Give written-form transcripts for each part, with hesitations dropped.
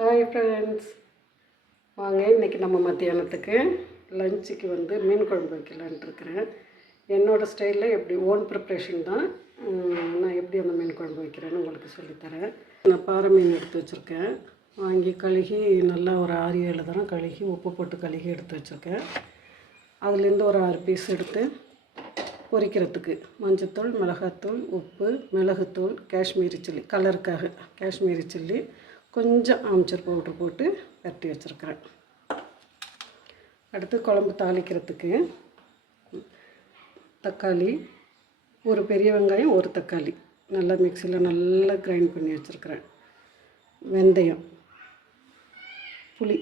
Hi friends, வாங்க இன்றைக்கி நம்ம மத்தியானத்துக்கு லஞ்சுக்கு மீன் குழம்பு வைக்கலான்ட்டு இருக்கிறேன். என்னோடய ஸ்டைலில் எப்படி ஓன் ப்ரிப்ரேஷன் தான். நான் எப்படி அந்த மீன் குழம்பு வைக்கிறேன்னு உங்களுக்கு சொல்லித்தரேன். நான் பாறை மீன் எடுத்து வச்சுருக்கேன். வாங்கி கழுகி நல்லா ஒரு 6-7 தரம் கழுகி உப்பு போட்டு கழுகி எடுத்து வச்சுருக்கேன். அதுலேருந்து ஒரு 6 பீஸ் எடுத்து பொரிக்கிறதுக்கு மஞ்சத்தூள், மிளகாத்தூள், உப்பு, மிளகுத்தூள், காஷ்மீரி சில்லி கலருக்காக காஷ்மீரி சில்லி, கொஞ்சம் ஆம்ச்சூர் பவுட்ரு போட்டு பரட்டி வச்சுருக்கிறேன். அடுத்து குழம்பு தாளிக்கிறதுக்கு தக்காளி, ஒரு பெரிய வெங்காயம், ஒரு தக்காளி நல்லா மிக்சியில் நல்லா கிரைண்ட் பண்ணி வச்சுருக்கிறேன். வெந்தயம், புளி,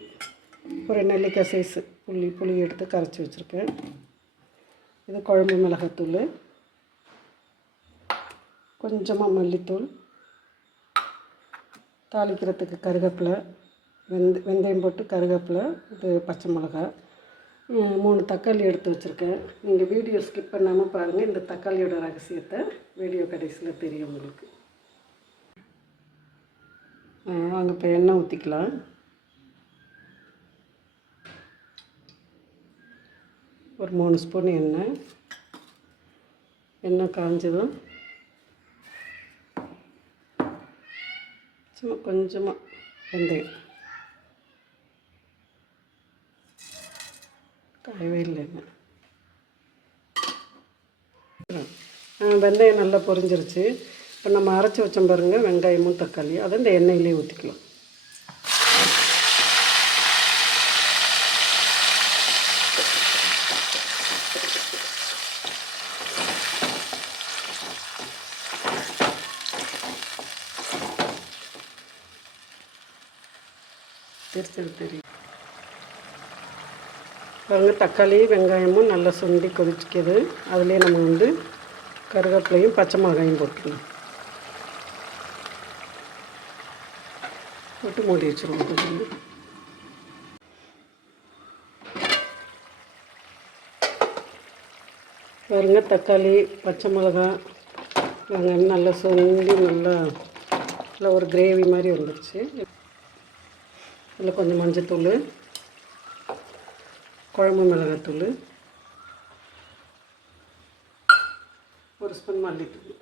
ஒரு நெல்லிக்காய் சைஸு புளி எடுத்து கரைச்சி வச்சுருக்கேன். இது குழம்பு மிளகாத்தூள், கொஞ்சமாக மல்லித்தூள், தாளிக்கிறதுக்கு கருவேப்பிலை, வெந்தயம் போட்டு கருவேப்பிலை, இது பச்சை மிளகா, 3 தக்காளி எடுத்து வச்சுருக்கேன். நீங்கள் வீடியோ ஸ்கிப் பண்ணாமல் பாருங்கள். இந்த தக்காளியோட ரகசியத்தை வீடியோ கடைசியில் தெரியும் உங்களுக்கு. வாங்க இப்போ எண்ணெய் ஊற்றிக்கலாம். ஒரு 3 ஸ்பூன் எண்ணெய் காஞ்சதும் சும்மா கொஞ்சமாக வெந்தயம், காயவே இல்லைங்க. வெந்தயம் நல்லா பொரிஞ்சிருச்சு. இப்போ நம்ம அரைச்சி வச்சோம் பாருங்கள், வெங்காயமும் தக்காளி, அதை இந்த எண்ணெயிலே ஊற்றிக்கலாம். தெரியும் பாருங்கள், தக்காளி வெங்காயமும் நல்லா சுண்டி கொதிச்சிக்கிது. அதிலே நம்ம கருவேப்பிலையும் பச்சை மிளகாயும் போட்டுக்கலாம். போட்டு மூடி வச்சுருவோம். பாருங்கள், தக்காளி பச்சை மிளகா வெங்காயம் நல்லா சுண்டி நல்லா ஒரு கிரேவி மாதிரி வந்துடுச்சு. இதில் கொஞ்சம் மஞ்சத்தூள், குழம்பு மிளகாத்தூள், ஒரு ஸ்பூன் மல்லித்தூள்,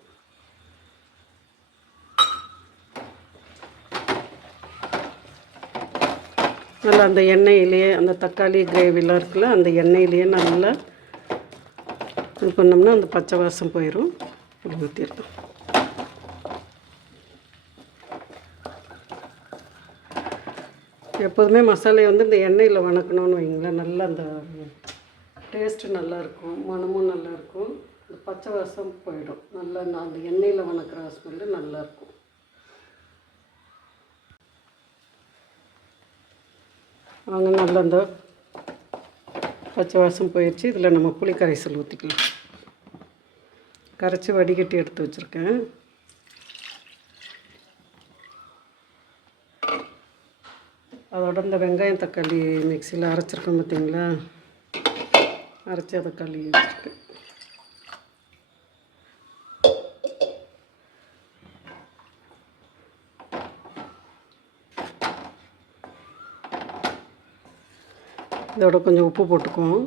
நல்லா அந்த எண்ணெயிலேயே அந்த தக்காளி கிரேவிலாம் இருக்குல்ல, அந்த எண்ணெயிலேயே நல்லா இது பண்ணோம்னா அந்த பச்சை வாசம் போயிடும். ஊற்றிடலாம். எப்போதுமே மசாலையை இந்த எண்ணெயில் வணக்கணும்னு வைங்களேன், நல்லா அந்த டேஸ்ட்டு நல்லாயிருக்கும், மணமும் நல்லாயிருக்கும், இந்த பச்சை வாசம் போயிடும். நல்லா அந்த எண்ணெயில் வணக்கிற ஸ்மெல்லு நல்லாயிருக்கும். அவங்க நல்லா அந்த பச்சை வாசம் போயிடுச்சு. இதில் நம்ம புளி கரைசல் ஊற்றிக்கலாம். கரைச்சி வடிகட்டி எடுத்து வச்சுருக்கேன். அதோட இந்த வெங்காயம் தக்காளி மிக்சியில் அரைச்சிருக்கோம் பார்த்தீங்களா, அரைச்சி அதை கழுவி வச்சுருக்கேன். இதோட கொஞ்சம் உப்பு போட்டுக்கலாம்.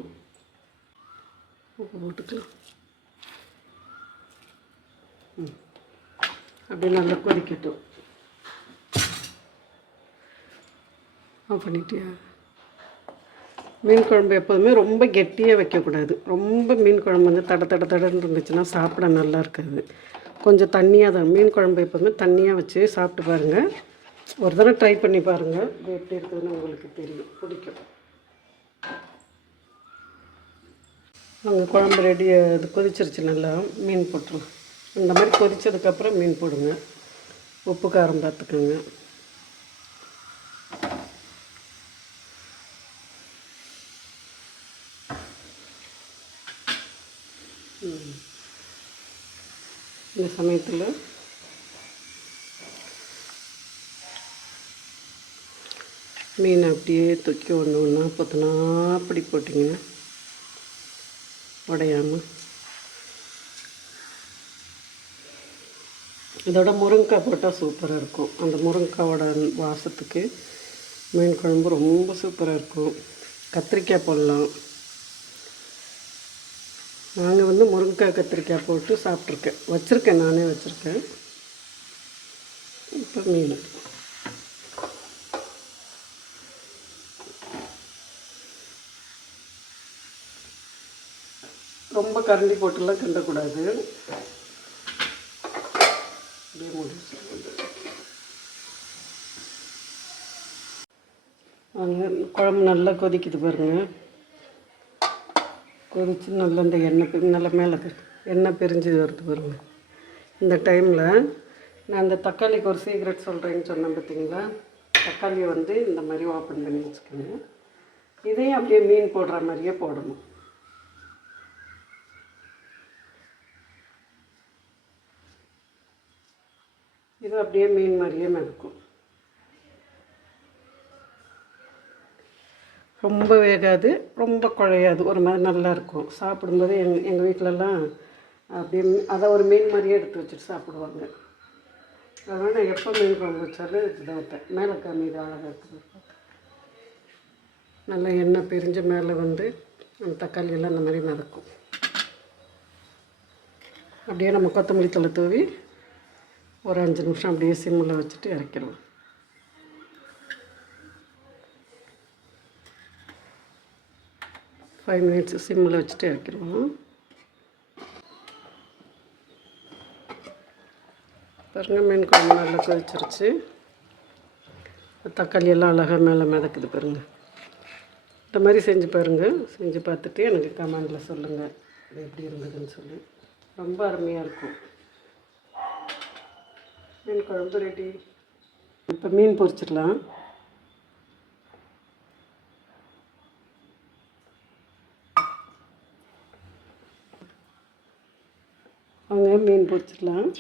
அப்படியே நல்லா கொதிக்கட்டும். பண்ணிட்டியா? மீன் குழம்பு எப்போதுமே ரொம்ப கெட்டியாக வைக்கக்கூடாது. ரொம்ப மீன் குழம்பு தடன்னு இருந்துச்சுன்னா சாப்பிட நல்லா இருக்காது. கொஞ்சம் தண்ணியாக தான் மீன் குழம்பு எப்போதுமே தண்ணியாக வச்சு சாப்பிட்டு பாருங்கள். ஒரு தடவை ட்ரை பண்ணி பாருங்கள், இது எப்படி இருக்குதுன்னு உங்களுக்கு தெரியும், பிடிக்கும். அங்கே குழம்பு ரெடி, அது கொதிச்சிருச்சு. நல்லா மீன் போட்டுருங்க. இந்த மாதிரி கொதித்ததுக்கப்புறம் மீன் போடுங்க. உப்பு காரம் பார்த்துக்கோங்க. இந்த சமயத்தில் மீன் அப்படியே தூக்கி ஒன்றா பொத்துனா அப்படி போட்டிங்கன்னா உடையாமல் இதோட முருங்கைக்காய் போட்டால் சூப்பராக இருக்கும். அந்த முருங்கைக்காவோட வாசத்துக்கு மீன் குழம்பு ரொம்ப சூப்பராக இருக்கும். கத்திரிக்காய் போடலாம். நாங்கள் வந்து முருங்கைக்காய் கத்திரிக்காய் போட்டு சாப்பிட்ருக்கேன், வச்சுருக்கேன், நானே வச்சுருக்கேன். இப்போ மீன் ரொம்ப கரண்டி போட்டுலாம் கிண்டக்கூடாது. குழம்பு நல்லா கொதிக்குது பாருங்கள். கொதித்து நல்லா இந்த எண்ணெய் நல்லா மேலே எண்ணெய் பிரிஞ்சு வருது பாருங்கள். இந்த டைமில் நான் இந்த தக்காளிக்கு ஒரு சீக்ரெட் சொல்கிறேன்னு சொன்னேன் பார்த்தீங்களா. தக்காளியை வந்து இந்த மாதிரி ஓப்பன் பண்ணி வச்சுக்கோங்க. இதையும் அப்படியே மீன் போடுற மாதிரியே போடணும். இது அப்படியே மீன் மாதிரியே மிதக்கும். ரொம்ப வேகாது, ரொம்ப குழையாது, ஒரு மாதிரி நல்லாயிருக்கும். சாப்பிடும்போது எங்கள் வீட்டிலலாம் அப்படியே அதை ஒரு மீன் மாதிரியே எடுத்து வச்சுட்டு சாப்பிடுவாங்க. அதனால் நான் எப்போ மீன் குழம்பு வச்சாலும் இதை வைப்பேன். மேலே மீது அழகாக இருக்குது. நல்லா எண்ணெய் பிரிஞ்சு மேலே வந்து அந்த தக்காளியெல்லாம் இந்த மாதிரி மிதக்கும். அப்படியே நம்ம கொத்தமல்லி தழை தூவி ஒரு 5 நிமிஷம் அப்படியே சிம்மில் வச்சுட்டு இறக்கிடலாம். ஃபைவ் மினிட்ஸ் சிம்மில் வச்சுட்டு இறக்கிடுவோம். பாருங்கள், மீன் குழம்பு நல்லா கொதிச்சிருச்சு. தக்காளி எல்லாம் அழகாக மேலே மிதக்குது பாருங்கள். இந்த மாதிரி செஞ்சு பாருங்கள். செஞ்சு பார்த்துட்டு எனக்கு கமெண்டில் சொல்லுங்கள் இது எப்படி இருந்ததுன்னு சொல்லி. ரொம்ப அருமையாக இருக்கும். மீன் குழம்பு ரெடி. இப்போ மீன் பொரிச்சிடலாம். அவங்க மீன் பொரிச்சிடலாம்.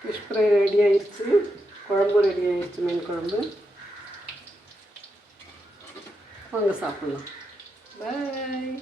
ஃபிஷ் ஃப்ரை ரெடி ஆயிடுச்சு. குழம்பு ரெடி ஆயிடுச்சு. மீன் குழம்பு. வாங்க சாப்பிட்லாம். பாய்.